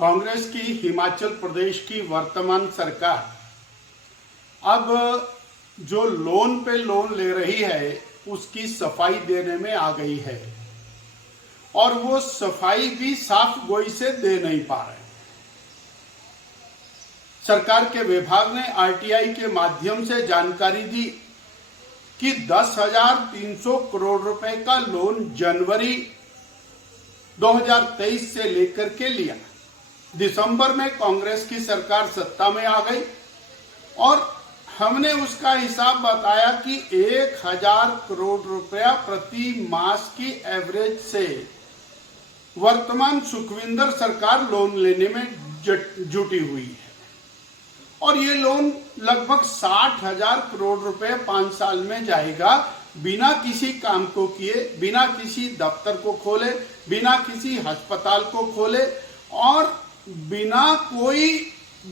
कांग्रेस की हिमाचल प्रदेश की वर्तमान सरकार अब जो लोन पे लोन ले रही है उसकी सफाई देने में आ गई है और वो सफाई भी साफ गोई से दे नहीं पा रहे। सरकार के विभाग ने आरटीआई के माध्यम से जानकारी दी कि 10,300 करोड़ रुपए का लोन जनवरी 2023 से लेकर के लिया। दिसंबर में कांग्रेस की सरकार सत्ता में आ गई और हमने उसका हिसाब बताया कि 1,000 करोड़ रुपया प्रति मास की एवरेज से वर्तमान सुखविंदर सरकार लोन लेने में जुटी हुई है और ये लोन लगभग 60,000 करोड़ रुपए 5 साल में जाएगा, बिना किसी काम को किए, बिना किसी दफ्तर को खोले, बिना किसी अस्पताल को खोले और बिना कोई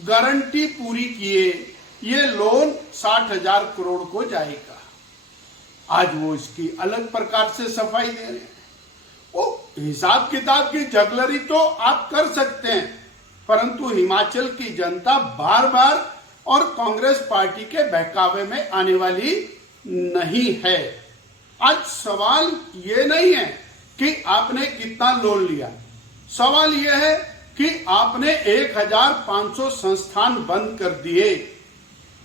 गारंटी पूरी किए ये लोन 60,000 करोड़ को जाएगा। आज वो इसकी अलग प्रकार से सफाई दे रहे हैं। वो हिसाब किताब की जगलरी तो आप कर सकते हैं, परंतु हिमाचल की जनता बार बार और कांग्रेस पार्टी के बहकावे में आने वाली नहीं है। आज सवाल ये नहीं है कि आपने कितना लोन लिया, सवाल यह है कि आपने 1,500 संस्थान बंद कर दिए।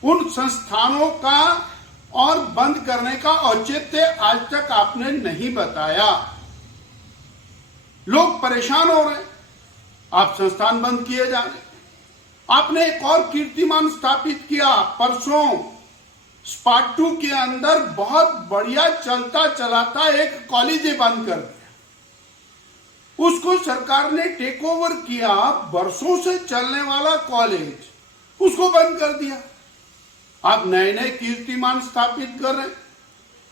उन संस्थानों का और बंद करने का औचित्य आज तक आपने नहीं बताया। लोग परेशान हो रहे हैं, आप संस्थान बंद किए जा रहे। आपने एक और कीर्तिमान स्थापित किया। परसों स्पाटू के अंदर बहुत बढ़िया चलता चलाता एक कॉलेज बंद कर दिया। उसको सरकार ने टेक ओवर किया, बरसों से चलने वाला कॉलेज उसको बंद कर दिया। आप नए नए कीर्तिमान स्थापित कर रहे हैं,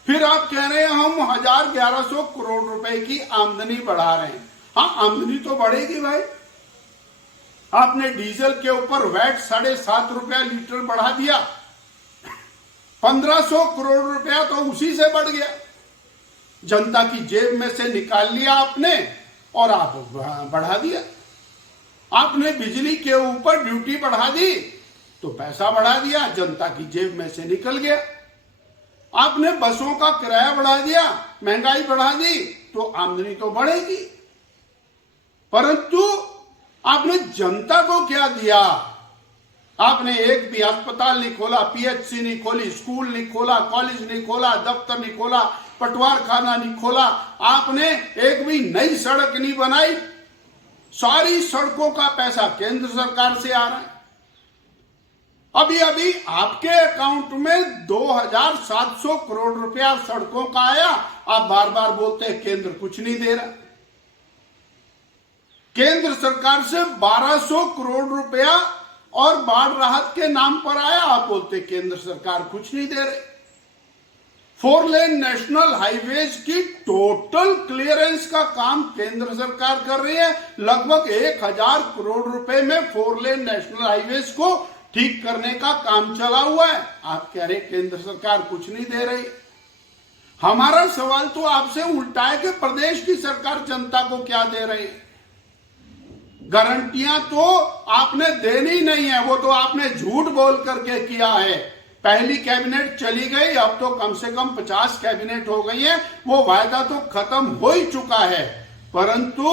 फिर आप कह रहे हैं हम 1,100 करोड़ रुपए की आमदनी बढ़ा रहे हैं। हाँ, आमदनी तो बढ़ेगी भाई। आपने डीजल के ऊपर वैट 7.5 रुपया लीटर बढ़ा दिया, 1,500 करोड़ रुपया तो उसी से बढ़ गया। जनता की जेब में से निकाल लिया आपने और आप बढ़ा दिया। आपने बिजली के ऊपर ड्यूटी बढ़ा दी तो पैसा बढ़ा दिया, जनता की जेब में से निकल गया। आपने बसों का किराया बढ़ा दिया, महंगाई बढ़ा दी तो आमदनी तो बढ़ेगी, परंतु आपने जनता को क्या दिया? आपने एक भी अस्पताल नहीं खोला, पीएचसी नहीं खोली, स्कूल नहीं खोला, कॉलेज नहीं खोला, दफ्तर नहीं खोला, पटवार खाना नहीं खोला। आपने एक भी नई सड़क नहीं बनाई। सारी सड़कों का पैसा केंद्र सरकार से आ रहा है। अभी अभी आपके अकाउंट में 2,700 करोड़ रुपया सड़कों का आया। आप बार बार बोलते हैं केंद्र कुछ नहीं दे रहा। केंद्र सरकार से 1,200 करोड़ रुपया और बाढ़ राहत के नाम पर आया। आप बोलते केंद्र सरकार कुछ नहीं दे रही। 4 लेन नेशनल हाईवेज की टोटल क्लियरेंस का काम केंद्र सरकार कर रही है। लगभग 1,000 करोड़ रुपए में 4 लेन नेशनल हाईवेज को ठीक करने का काम चला हुआ है। आप कह रहे केंद्र सरकार कुछ नहीं दे रही। हमारा सवाल तो आपसे उल्टा है कि प्रदेश की सरकार जनता को क्या दे रही है? गारंटियां तो आपने देनी नहीं है, वो तो आपने झूठ बोल करके किया है। पहली कैबिनेट चली गई, अब तो कम से कम 50 कैबिनेट हो गई है। वो वायदा तो खत्म हो ही चुका है, परंतु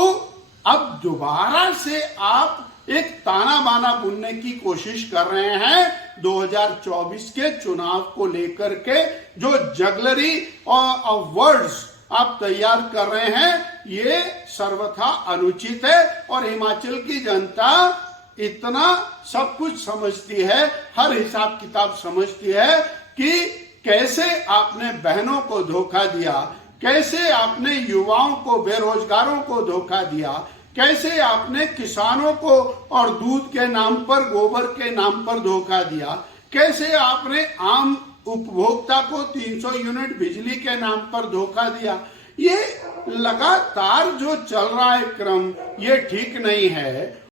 अब दोबारा से आप एक ताना बाना बुनने की कोशिश कर रहे हैं। 2024 के चुनाव को लेकर के जो जगलरी और वर्ड्स आप तैयार कर रहे हैं, ये सर्वथा अनुचित है और हिमाचल की जनता इतना सब कुछ समझती है, हर हिसाब किताब समझती है कि कैसे आपने बहनों को धोखा दिया, कैसे आपने युवाओं को, बेरोजगारों को धोखा दिया, कैसे आपने किसानों को और दूध के नाम पर, गोबर के नाम पर धोखा दिया, कैसे आपने आम उपभोक्ता को 300 यूनिट बिजली के नाम पर धोखा दिया। ये लगातार जो चल रहा है क्रम, ये ठीक नहीं है।